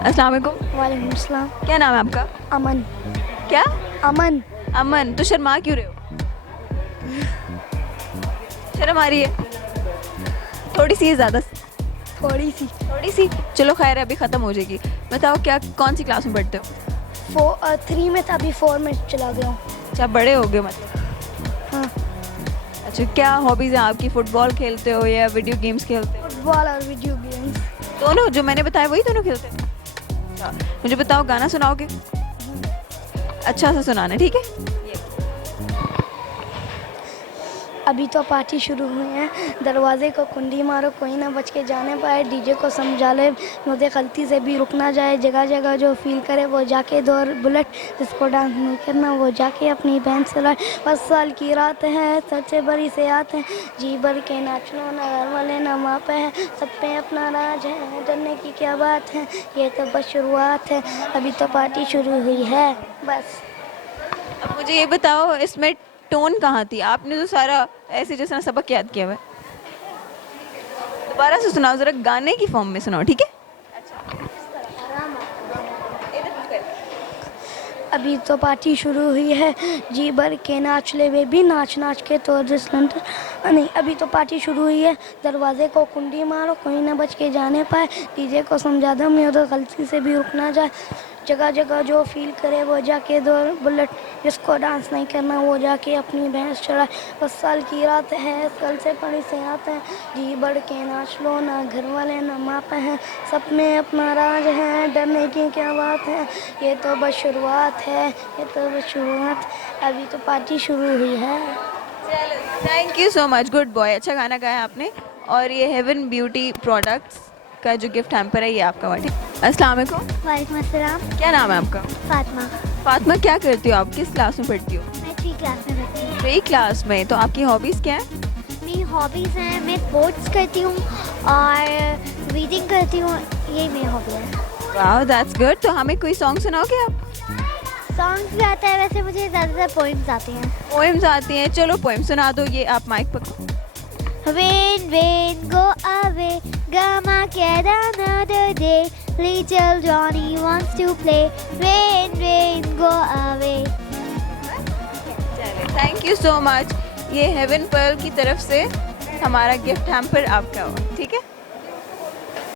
अस्सलाम वालेकुम। वालेकुम सलाम। क्या नाम है आपका? अमन। क्या? अमन। अमन। तो शर्मा क्यों रहे हो? शर्म आ रही है? थोड़ी सी है, ज़्यादा सी? थोड़ी सी। थोड़ी सी? चलो खैर है, अभी ख़त्म हो जाएगी। बताओ क्या कौन सी क्लास में पढ़ते हो? 3 में था, अभी 4 में चला गया हूँ। अच्छा, बड़े हो गए मतलब। हाँ। अच्छा, क्या हॉबीज़ हैं आपकी? फुटबॉल खेलते हो या वीडियो गेम्स खेलते हो? फुटबॉल और वीडियो गेम्स। दोनों? जो मैंने बताया वही दोनों खेलते हो? अच्छा, मुझे बताओ गाना सुनाओगे? अच्छा सा सुनाना, ठीक है? अभी तो पार्टी शुरू हुई है, दरवाजे को कुंडी मारो, कोई ना बच के जाने पाए, डीजे को समझा ले, मुझे गलती से भी रुक ना जाए, जगह जगह जो फील करे वो जाके दौड़ बुलेट, जिसको डांस नहीं करना वो जाके अपनी बहन से लड़। 5 साल की रात है, सच्चे बड़ी से आते हैं, जी भर के नाच लो ना, घर वाले ना मापे हैं, सब पे अपना राज है, डरने की क्या बात है, ये तो बस शुरुआत है, अभी तो पार्टी शुरू हुई है बस। अब मुझे ये बताओ, इसमें टोन कहाँ थी? आपने तो सारा ऐसे जैसा सबक याद किया हुआ है। दोबारा से सुनाओ, जरा गाने की फॉर्म में सुनाओ, ठीक है? अभी तो पार्टी शुरू हुई है, जी भर के नाच ले बेबी, नाच नाच के तो सिलेंडर नहीं। अभी तो पार्टी शुरू हुई है, दरवाजे को कुंडी मारो, कोई ना बच के जाने पाए, डीजे को समझा दो मैं तो गलती से भी रुक ना जाए, जगह जगह जो फील करे वो जाके दौड़ बुलेट, जिसको डांस नहीं करना वो जाके अपनी भैंस चढ़ाए। 5 साल की रात है, कल से पड़ी से आते हैं, जी बढ़ के नाच लो ना, घर वाले ना मापे हैं, सब में अपना राज है, डरने की क्या बात है, ये तो बस शुरुआत है, ये तो बस शुरुआत, अभी तो पार्टी शुरू हुई है। Thank you so much, good boy. अच्छा गाना गाया आपने। और ये हेवन ब्यूटी प्रोडक्ट्स का जो गिफ्ट हैम्पर है ये आपका हुआ, ठीक? अस्सलाम वालेकुम। वालेकुम अस्सलाम। क्या नाम है आपका? फातिमा। फातिमा, क्या करती हो आप? किस क्लास में पढ़ती हो? मैं 3 क्लास में पढ़ती हूँ। 3 क्लास में। तो आपकी हॉबीज़ क्या है? मेरी हॉबीज़ हैं, मैं स्पोर्ट्स करती हूँ और रीडिंग करती हूँ, यही मेरी हॉबी है। वाह, दैट्स गुड। तो हमें कोई सॉन्ग सुनाओगे आप? सॉन्ग्स भी आता है, वैसे मुझे ज़्यादातर पोइम्स आती हैं। पोएम्स आती हैं? चलो पोएम सुना दो। ये आप माइक पकड़ो। Rain, rain, go away. Grandma get another day. Little Johnny wants to play. Rain, rain, go away. चलिए, थैंक यू सो मच। ये हेवन पर्ल की तरफ से हमारा गिफ्ट हैम्पर आपका हुआ, ठीक है?